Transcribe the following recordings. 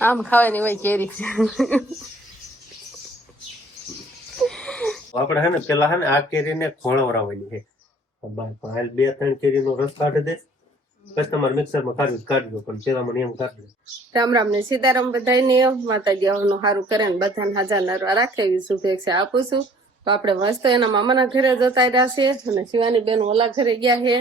આમ ખાવાની હોય કેરી. આપણે હે ને પેલા હે ને આ કેરીને ખોળવરાવવાની છે. હાલ 2-3 કેરીનો રસ કાઢી દે, પછી તમારે મિક્સરમાં કાઢી દો, પણ પેલા મને એમ કાઢી દો. રામ રામ ને સીતારામ બધાને. માતાજી આવનું સારું કરે ને બધાને હાજર નરવા રાખે એવી શુભેચ્છા આપું છું. તો આપણે મસ્ત એના મામાના ઘરે જતા રહ્યા છે અને શિવાની બેન ઓલા ઘરે ગયા છે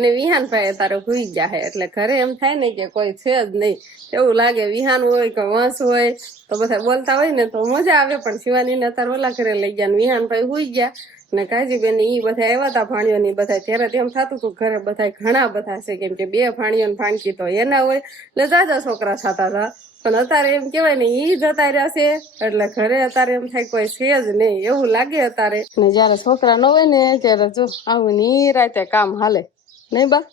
ને વિહાન ભાઈ અત્યારે હુઈ ગયા છે. એટલે ઘરે એમ થાય ને કે કોઈ છે જ નહીં એવું લાગે. વિહાન હોય કે વંશ હોય તો બધા બોલતા હોય ને તો મજા આવે, પણ શિવાનીને અત્યારે ઓલા ઘરે લઈ ગયા ને વિહાન ભાઈ હુઈ ગયા ને કાજીબેન ઈ બધા આવ્યા હતા ભાણીઓ ની બધા. ત્યારે તેમ થતું હતું ઘરે બધા ઘણા બધા છે, કેમ કે 2 ભાણીઓ ને ભાણકી તો એના હોય એટલે જાજા છોકરા થતા હતા. પણ અત્યારે એમ કેવાય ને ઈ જતા રહ્યા છે એટલે ઘરે અત્યારે એમ થાય કોઈ છે જ નહીં એવું લાગે અત્યારે. ને જયારે છોકરા ન હોય ને ત્યારે જો આવું ને ઈ રાતે કામ હાલે નહીં બા.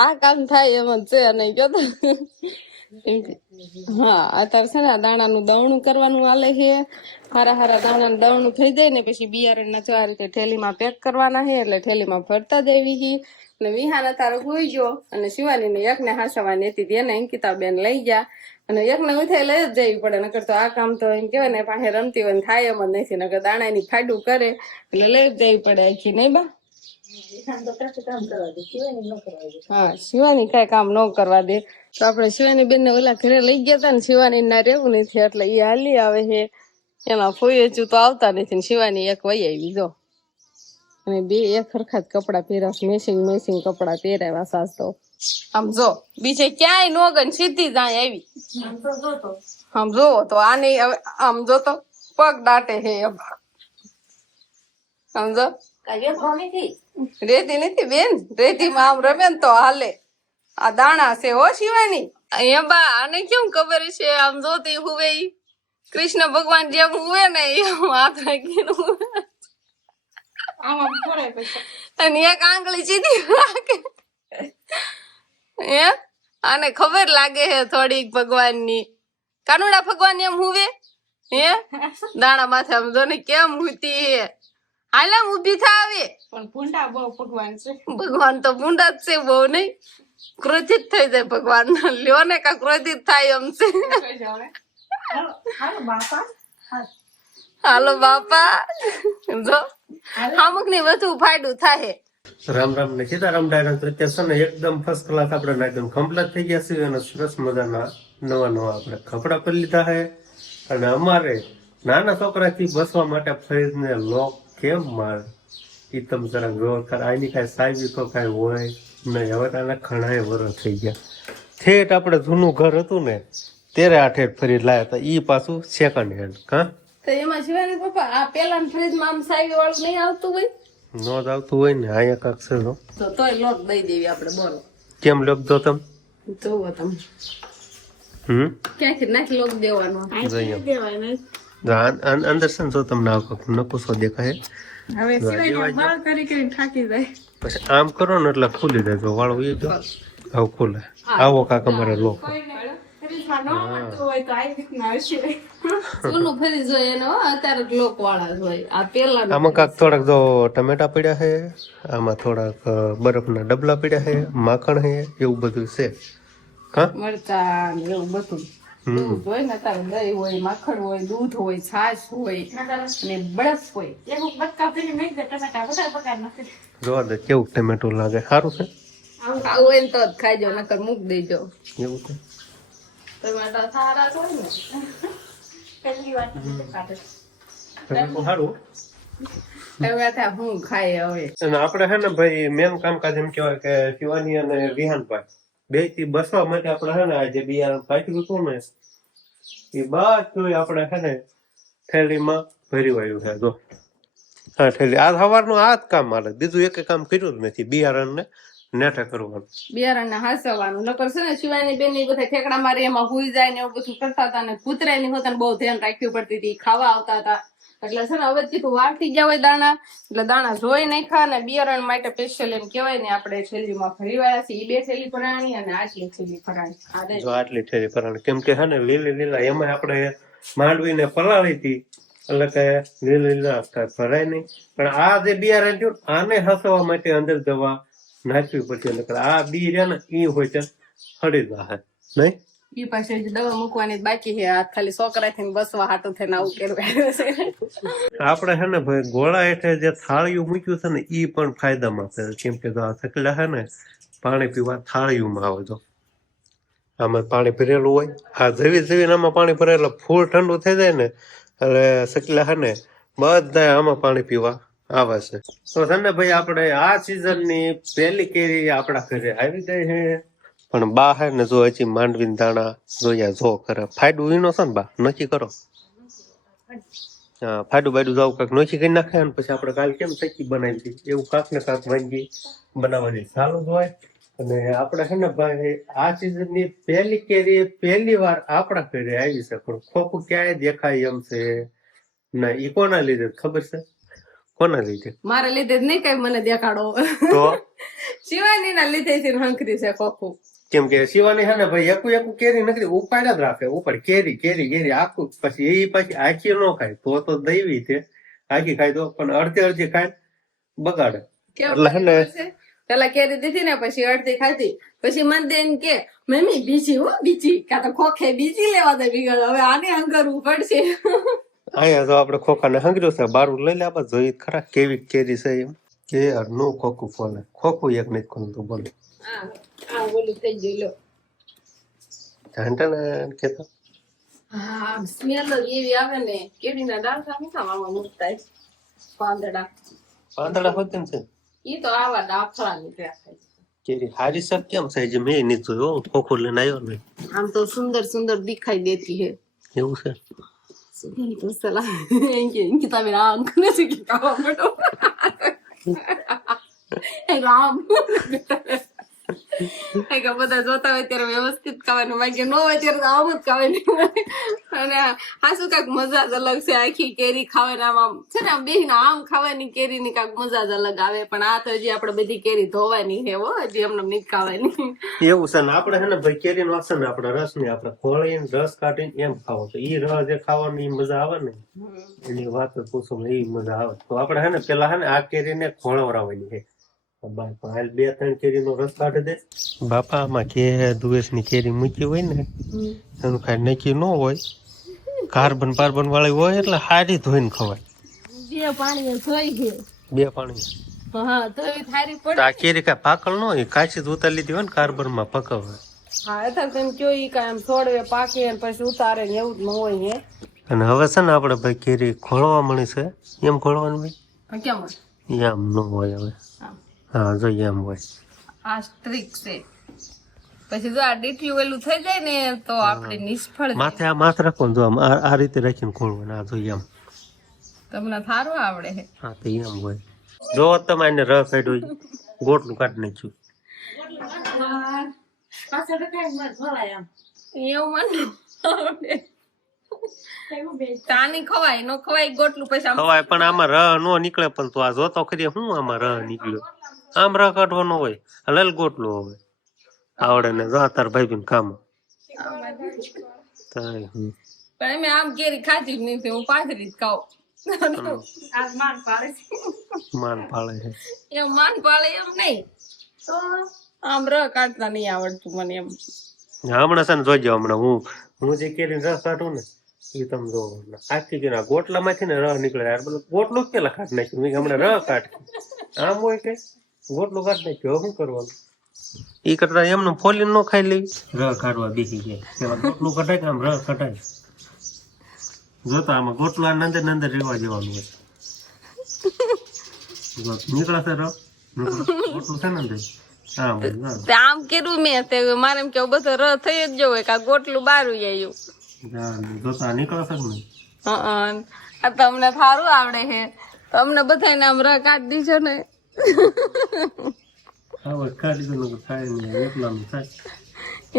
આ કામ થાય એમ જ છે નહીં કયો. હા અત્યારે છે ને દાણાનું દવણું કરવાનું હાલે છે. હારા દાણાનું દવણું થઈ જાય ને પછી બિયારણના જો આ રીતે થેલીમાં પેક કરવાના છે, એટલે થેલીમાં ભરતા દેવી છે. અને વિહાન અત્યારે હોઈ ગયો અને શિવાનીને એકને હાસવાની હતી તેને અંકિતાબેન લઈ ગયા. અને એકને મીઠાઈ લઈ જ જવી પડે, નકર તો આ કામ તો એમ કેવાય ને પાસે રમતી હોય થાય એમ જ નથી, નકર દાણાની ફાડું કરે એટલે લઈ જ જવી પડે આખી નહીં બા. હા શિવાની કઈ કામ ન કરવા દે. તો આપડે શિવાની બેન ને ઓલા ઘરે લઈ ગયા હતા ને શિવાની ના રેવું નથી એટલે એ હાલી આવે છે. એમાં ફોઈ તો આવતા નથી ને શિવાની એક વહી આવી જો. અને 2 એક સરખા જ કપડા પહેર્યા, મેસિંગ કપડા પહેરાવ્યા સાસ તો. આમ જો બીજે ક્યાંય નો ગઈ સીધી જ આવી. આમ જોવો તો આને આમ જો તો પગ દાટે છે એમ. સમજો રેતી નથી બેન, રેતી માં આમ રમે ને તો હાલે. આ દાણા છે હો શિવાની. અહીંયા બા આને કેમ ખબર છે આમ જોતી હુવે કૃષ્ણ ભગવાન જેમ હુવે ને એમ હાથ રાખીને અને એક આંગળી સીધી રાખે. આને ખબર લાગે છે થોડીક ભગવાન ની. કાનુડા ભગવાન એમ હુવે હે દાણા માથે આમ જો ને કેમ હુતી હે. હાલમ ઉભી થાવે પણ ભૂંડા બહુ ભગવાન છે. ભગવાન તો ભૂંડા જ છે બહુ નહીં. ક્રોધિત થઈ જાય ભગવાન લ્યો ને કા ક્રોધિત થાય એમ છે. હાલો બાપા જો અમુક ની વધુ ફાયદું થાય. રામ રામ ને સીતારામ ડાયરા. અત્યારે છે ને એકદમ ફર્સ્ટ ક્લાસ આપણે એકદમ કમ્પ્લીટ થઈ ગયા છે અને સરસ મજાના નવા આપણે કપડા પહેરી લીધા છે. અને અમારે નાના છોકરાથી બસવા માટે ફ્રીજને લોક કેમ મારે એ તમે જરા ગૌર કર. આની કાંઈ સાહેબી તો કાંઈ હોય નહીં. હવે આના ઘણા વર્ષ થઈ ગયા. ઠેઠ આપણે જૂનું ઘર હતું ને ત્યારે આ ઠેઠ ફરી લાયા હતા, ઈ પાછું સેકન્ડ હેન્ડ. હા તો એમાં શિવાની પપ્પા આ પેલા ફ્રીજમાં આમ સાઈડ વાળું નહીં આવતું હોય? નો જ આવતું હોય ને અહીંયા કાંક છે તો તોય લોક દઈ દેવી આપણે. બોલો કેમ લોક દો તમે? જોવો તમે ક્યાંથી નાખી લોક દેવાનો અંદર છે ને જો તમને નકુસો દેખાય. હવે બાળ કરી થાકી જાય પછી આમ કરો ને એટલે ખુલી જાય. જો વાળો એ જો આવું ખુલે. આવો કાક અમારે લોક આમાં કાક થોડાક જો ટમેટા પડ્યા છે, આમાં થોડાક બરફના ડબલા પડ્યા છે, માખણ છે, એવું બધું છે. હા મરચા એવું બધું હોય ને તારે દહીં હોય, માખણ હોય, દૂધ હોય, છાશ હોય અને બળસ હોય. જોવા દે કેવું ટમેટું લાગે. સારું છે આવું હોય ને તો જ ખાઈજો નકર મૂક દેજો. એવું છે ટમેટા સારા હોય ને પહેલી વાર સારું. હું ખાય હવે આપણે હે ને ભાઈ મેન કામકાજ એમ કેવાય કે શિવાની અને વિહાનભાઈ 2 થી બસવા માટે આપણે હે ને આજે બિયારણ પાક્યું હતું ને એ બધું આપણે હે ને થેલીમાં ભર્યું આવ્યું છે. જો હા થેલી આ સવારનું આ જ કામ હાલે, બીજું એક કામ કર્યું જ નથી. બિયારણ ને નેઠે કરવાનું, બિયારણ ને હાસવાનું. નકર છે ને શિવાની બેન ની બધા ઠેકડા મારી એમાં હુઈ જાય ને એવું બધું કરતા હતા ને કૂતરા ની હોતા બહુ ધ્યાન રાખવું પડતી હતી. ખાવા આવતા હતા એટલે છે ને હવે કીધું વાળતી ગયા હોય દાણા એટલે દાણા જોઈ નાખ્યા ને બિયારણ માટે સ્પેશિયલ એમ કેવાય ને આપણે થેલીમાં ભરી વાળા છે. એ 2 થેલી ભરાણી અને આટલી થેલી ભરાણી. જો આટલી થેલી ભરાણી કેમ કે હે ને લીલા એમાં આપણે માંડવીને પલાળી હતી એટલે કે લીલા ભરાય નહીં. પણ આ જે બિયારણ થયું આને હસવા માટે અંદર દવા નાખવી પડશે. એટલે આ બી રહ્યા ને ઈ હોય છે હળી જાય નહીં. ઈ પાસે હજી દવા મૂકવાની જ બાકી છે. આ ખાલી છોકરાથી બસવા હાટું થઈને આવું કર્યું છે. આપણે હે ને ભાઈ ગોળા હેઠે જે થાળીયું મૂક્યું છે ને ઈ પણ ફાયદામાં છે. કેમ કે જો આ સકલા હે ને પાણી પીવા થાળીયુંમાં આવે. જો આમાં પાણી ભરેલું હોય, આ જેવી આમાં પાણી ભરેલું ફૂલ ઠંડુ થઈ જાય ને એટલે સકલા હે ને બધા આમાં પાણી પીવા આવે છે. તો છે ને ભાઈ આપણે આ સિઝનની પહેલી કેરી આપણા ઘરે આવી ગઈ છે. પણ બા હે ને જો હજી માંડવી દાણા જોયા જો કરે ફાયદું ઈનો છે ને બા નક્કી કરો. હા ફાયદું બાયડું જાવ કાંક નોખી કરી નાખે ને પછી આપણે કાલ કેમ ચક્કી બનાવી હતી એવું કાંક ને કાંક વાનગી બનાવવાની ચાલુ જ હોય. અને આપણે છે ને ભાઈ આ સિઝનની પહેલી કેરી પહેલી વાર આપણા ઘરે આવી છે. પણ ખોખું ક્યાંય દેખાય એમ છે ના. ઈ કોના લીધે ખબર છે? કોના લીધે? મારા લીધે જ નહીં કઈ મને દેખાડો. તો શિવાની ના લીધે થી હંકરી છે ખોખું. કેમ કે શિવાની હે ને ભાઈ એકું કેરી નથી ઉપાડ્યા જ રાખે. ઉપર કેરી કેરી કેરી આખું પછી એ પછી આખી ન ખાય તો દૈવી છે. આખી ખાય તો પણ અડધી ખાય બગાડે. એટલે હે ને પેલા કેરી દીધી ને પછી અડધી ખાધી પછી મને દે કે મમ્મી બીજી હો બીજી કાં તો ખોખે બીજી લેવા દે બીગળ હવે આને હંગરવું પડશે. અહીંયા તો આપણે ખોખાને હંગર્યું છે બારું લઈ લે આપણે જોઈ ખરા કેવી કેરી છે એમ કે નું ખોખું ફોલે ખોખું એક નથી ખોલું તો બોલે ઓલું થઈ ગયું લો. ઘંટા કેતો હા સ્મેલ એવી આવે ને કેરીના ડાળખા મીઠા મામા મૂકતા પાંદડા હોતી ને છે ઈ તો આવા ડાફળા નીકળ્યા થાય. કેરી હારી સર કેમ છે જે મેં નહીં જોયો ખોખું લઈને આવ્યો ને. આમ તો સુંદર સુંદર દિખાઈ દેતી है. એવું છે तो सला इनकी तब राम करने से क्या बटो राम કે બધા જોતા હોય ત્યારે વ્યવસ્થિત ખાવાનું બાકી ન હોય ત્યારે આમ જ ખાવાનું. અને હાસુ કાંક મજા જ અલગ છે આખી કેરી ખાવાની. આમ છે ને બેહીને આમ ખાવાની કેરી ની કાંક મજા જ અલગ આવે. પણ આ તો હજી આપણે બધી કેરી ધોવાની છે હો હજી એમને નહીં ખાવાની. એવું છે ને આપણે છે ને ભાઈ કેરી નો છે ને આપણે રસ ને આપણે ખોળીને રસ કાઢીને એમ ખાવો તો ઈ રસ જે ખાવાની મજા આવે ને એની વાત પૂછો એવી મજા આવે. તો આપણે છે ને પેલા છે ને આ કેરીને ખોળવરાવવાની છે. બે ત્રણ કેરી નો રસ કાઢી દે બાપા. આમાં કે દુવેશ ની કેરી મૂકી હોય ને એનું કઈ નક્કી ન હોય. કાર્બન પાર્બન વાળી હોય એટલે હારી ધોઈને ખવાય. બે પાણી ધોઈ ગયે બે પાણી હા તો થારી પડે. આ કેરી કઈ પાકલ ન હોય કાચી જ ઉતારી લીધી હોય ને કાર્બન માં પકવે. હા એટલે તેમ કયો ઈ કાંઈ છોડવે પાકે ને પછી ઉતારે ને એવું જ ન હોય હે. અને હવે છે ને આપણે ભાઈ કેરી ખોળવા મળી છે એમ ખોળવાનું ભાઈ કેમ એમ ન હોય હવે. હા જો એમ હોય આ સ્ટ્રીક છે. પછી જો આ ડીટીયું વેલું થઈ જાય ને તો આપણે નિષ્ફળ માથે આ માથ રાખો જો આમ આ રીતે રાખીને ખોળવાનું. આ જો એમ તમને થારું આવડે છે. હા તો એમ હોય. જો તમે એને રસ કાઢ્યો ગોટલું કાઢી નાખ્યું એવું મને તાની ખવાય નો ખવાય ગોટલું પછી ખવાય પણ આમાં રહ નો નીકળે. પણ તો આ જોતો ખરી હું આમાં રહ નીકળ્યો. આમ રહ કાઢવાનો હોય હલલ ગોટલું હોય આવડે ને જો તાર ભાઈ બી કામ પણ અમે આમ કેરી ખાધી જ નથી. હું પાથરી જ ખાઉં. માન પાડે છે એમ માન પાડે એમ નહીં તો આમ રહ કાઢતા નહીં આવડતું મને એમ. હમણાં છે ને જોઈજો હમણાં હું જે કેરી રસ કાઢું ને એ તમે જો આખી કે ગોટલા માંથી ને રહ નીકળે. યાર બધું ગોટલું જ પેલા કાઢી નાખ્યું. મેં હમણાં રહ કાઢી આમ હોય કે ગોટલું કાઢી નાખ્યું. શું કરવાનું ઈ કરતા એમને ફોલીને ન ખાઈ લેવી. રહ કાઢવા બેસી ગયા પેલા ગોટલું કઢાય કે આમ રહ કઢાય. જોતા આમાં ગોટલા અંદર રેવા જવાનું હોય. નીકળે છે રહ ગોટલું છે ને આમ કર્યું મેં મારે એમ કેવું બધો રહ થઈ જ જવો કા ગોટલું બારું જાય જોતા નીકળે છે ને. આ તમને સારું આવડે છે તો અમને બધાને આમ રહ કાઢી દીધો ને.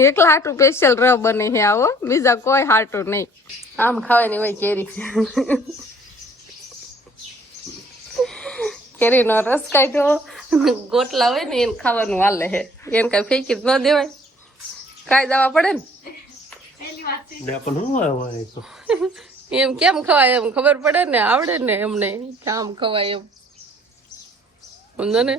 એકલા હાટું સ્પેશિયલ રહ બને છે આવો બીજા કોઈ હાટું નહીં. આમ ખાવાની હોય કેરી. કેરી નો રસ કાઢ્યો ગોટલા હોય ને એને ખાવાનું હાલે છે. એને કઈ ફેંકી જ ન દેવાય કાઈ દવા પડે ને એમ કેમ ખવાય એમ ખબર પડે ને આવડે ને એમને કે આમ ખવાય એમ સમજો ને.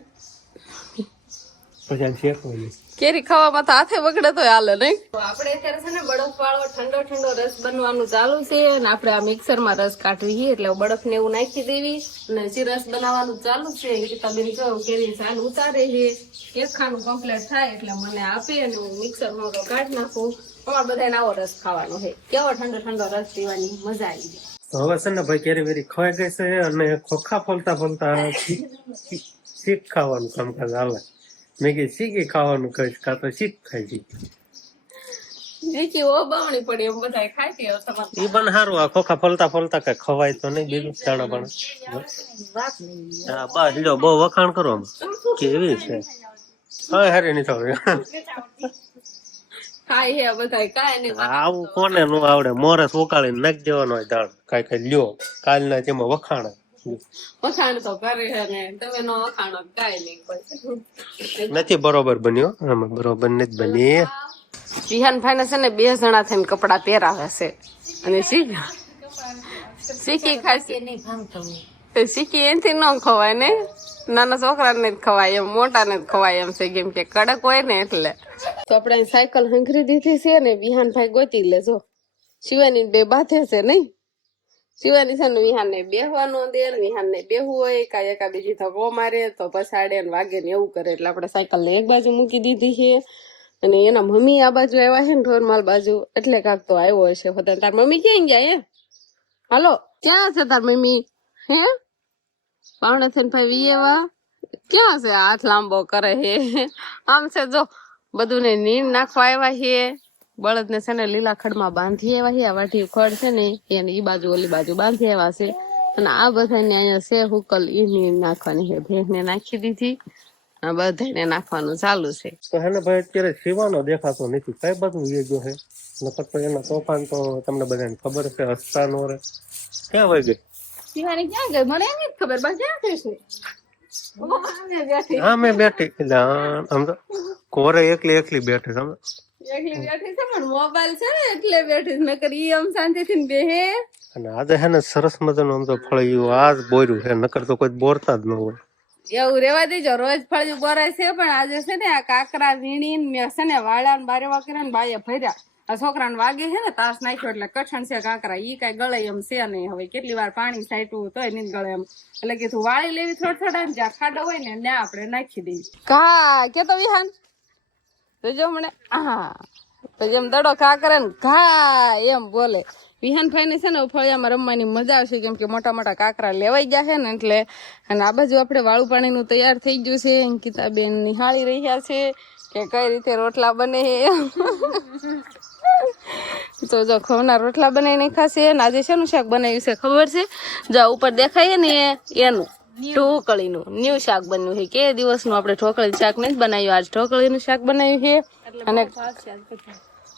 પછી આમ શેકવાનું. કેરી ખાવામાં તો હાથે બગડે તો હાલે નહીં. આપણે અત્યારે છે ને બરફ વાળો ઠંડો ઠંડો રસ બનવાનું ચાલુ છે અને આપણે આ મિક્સરમાં રસ કાઢવી છે એટલે બરફ ને એવું નાખી દેવી અને હજી રસ બનાવવાનું ચાલુ છે. ગીતાબેન જો કેરી ચાલ ઉતારે છે, એક ખાનું કમ્પ્લીટ થાય એટલે મને આપે અને હું મિક્સરમાં તો કાઢી નાખું. અમારે બધાને આવો રસ ખાવાનો છે, કેવો ઠંડો ઠંડો રસ પીવાની મજા આવી જાય. તો હવે છે ને ભાઈ કેરી વેરી ખવાઈ ગઈ છે અને ખોખા ફોલતા ફોલતા શીખ ખાવાનું કામકાજ હાલે. મેં કીધું શીખી ખાવાનું કહીશ કાં તો શીખ ખાઈ છે. નીચે ઓ બમણી પડી એમ બધા ખાય કે તમારે એ પણ સારું, આ ખોખા ફોલતા ફોલતા કઈ ખવાય તો નહીં બીજું દાણા પણ. હા બસ લો બહુ વખાણ કરો કેવી છે. હા હારી નહીં થયું. ખાય હે બધા કાંઈ નહીં. આવું કોને નું આવડે, મોરસ ઉકાળીને નાખી દેવાનો હોય દાણ, કઈ લ્યો કાલના જેમાં વખાણ. વખાણ તો કરે છે ને તમે નો વખાણો કાંઈ નહીં કોઈ. નથી બરોબર બન્યો, આમાં બરોબર નથી બની. વિહાનભાઈ ને છે ને 2 જણા થઈને કપડા પહેરાવે છે અને શીખી ખાય. શીખી એનથી ન ખવાય ને, નાના છોકરાને જ ખવાય એમ, મોટાને જ ખવાય એમ છે, કેમ કે કડક હોય ને એટલે. તો આપણે સાયકલ હંખરી દીધી છે ને વિહાનભાઈ ગોતી લેજો. શિવાની 2 બાથે છે નહીં. શિવાની છે ને વિહાન ને બેહવાનું દે, વિહાન ને બેહવું હોય કાંઈ એકા બીજી ધક્કો મારે તો પછાડે ને વાગે ને એવું કરે એટલે આપણે સાયકલ ને એક બાજુ મૂકી દીધી છે અને એના મમ્મી આ બાજુ આવ્યા છે ને ઢોરમાલ બાજુ એટલે કાંક તો આવ્યો હશે. હોતા તાર મમ્મી ક્યાં ગયા? હાલો ક્યાં છે તાર મમ્મી? હે પાવણે થઈને ભાઈ વિયેવા ક્યાં છે? હાથ લાંબો કરે હે. આમ છે જો બધું ને નીણ નાખવા આવ્યા છે. બળદ ને છે ને લીલા ખડમાં બાંધી આવ્યા છે. આ વાટી ખડ છે ને એને ઈ બાજુ ઓલી બાજુ બાંધી આવ્યા છે અને આ બધાને અહીંયા છે હુકલ ઈ નીણ નાખવાની છે. ભેંસ ને નાખી દીધી, આ બધાને નાખવાનું ચાલુ છે. તો હેને ભાઈ અત્યારે સીવાનો દેખાતો નથી, કઈ બધું એ જો હે નકર તો એના તોફાન તો તમને બધાને ખબર છે. હસતા નો રે ક્યાં વહી ગઈ? શિવાની ક્યાં ગઈ મને એની ખબર, બસ ક્યાં છે? હા મેં બેઠી એટલે આમ તો કોરે એકલી બેઠી સમજ. એકલી બેઠી છે પણ મોબાઈલ છે ને એટલે બેઠી મેં કરી આમ શાંતિથી બેહે. અને આજે હે ને સરસ મજાનું આમ તો ફળિયું આજ બોર્યું છે, નકર તો કોઈ બોરતા જ ન હોય. એવું રેવા દેજો, રોજ ફળિયું બોરાય છે પણ આજે છે ને આ કાકરા વીણી મેં છે ને વાળા ને બારેવા કર્યા ને બાએ ભર્યા. આ છોકરાને વાગે છે ને તાસ નાખ્યો એટલે કઠણ છે કાકરા, ઈ કઈ ગળે એમ છે નહીં. હવે કેટલી વાર પાણી સાઈટવું તોય નહીં ગળે એમ, એટલે કીધું વાળી લેવી થોડા ને જ્યાં ખાડો હોય ને ત્યાં આપણે નાખી દેવી. ઘા કે તો વિહાન તો જો મને હા તો જેમ દડો ઘા કરે ને ઘા એમ બોલે. વિહાનભાઈ ને છે ને ફળિયામાં રમવાની મજા આવશે કેમ કે મોટા મોટા કાકરા લેવાઈ ગયા છે ને એટલે. અને આ બાજુ આપણે વાળું પાણી નું તૈયાર થઈ ગયું છે. અંકિતાબેન નિહાળી રહ્યા છે કે કઈ રીતે રોટલા બને. તો જો ઘઉંના રોટલા બનાવી નાખ્યા છે અને આજે શેનું શાક બનાવ્યું છે ખબર છે? જો ઉપર દેખાય ને એનું ઢોકળીનું ન્યુ શાક બન્યું છે. કે દિવસનું આપણે ઢોકળી શાક નથી બનાવ્યું, આજ ઢોકળીનું શાક બનાવ્યું છે. અને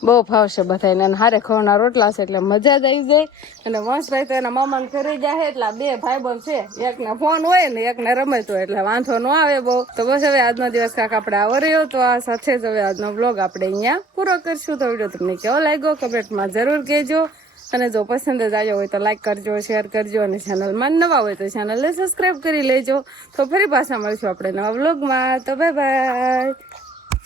બહુ ભાવશે બધાને અને હારે ઘઉંના રોટલા છે એટલે મજા જ આવી જાય. અને વંશભાઈ તો એના મામાને ઘરે જાય એટલે 2 ભાઈબંધ છે, એકના ફોન હોય ને એકને રમત હોય એટલે વાંધો ન આવે બહુ. તો બસ હવે આજનો દિવસ કાંક આપણે આવો રહ્યો. તો આ સાથે જ હવે આજનો બ્લોગ આપણે અહીંયા પૂરો કરશું. તો વિડીયો તમને કેવો લાગ્યો કમેન્ટમાં જરૂર કહેજો અને જો પસંદ જ આવ્યો હોય તો લાઈક કરજો, શેર કરજો અને ચેનલમાં નવા હોય તો ચેનલને સબસ્ક્રાઈબ કરી લેજો. તો ફરી પાછા મળશું આપણે નવા બ્લોગમાં. તો બાય બાય.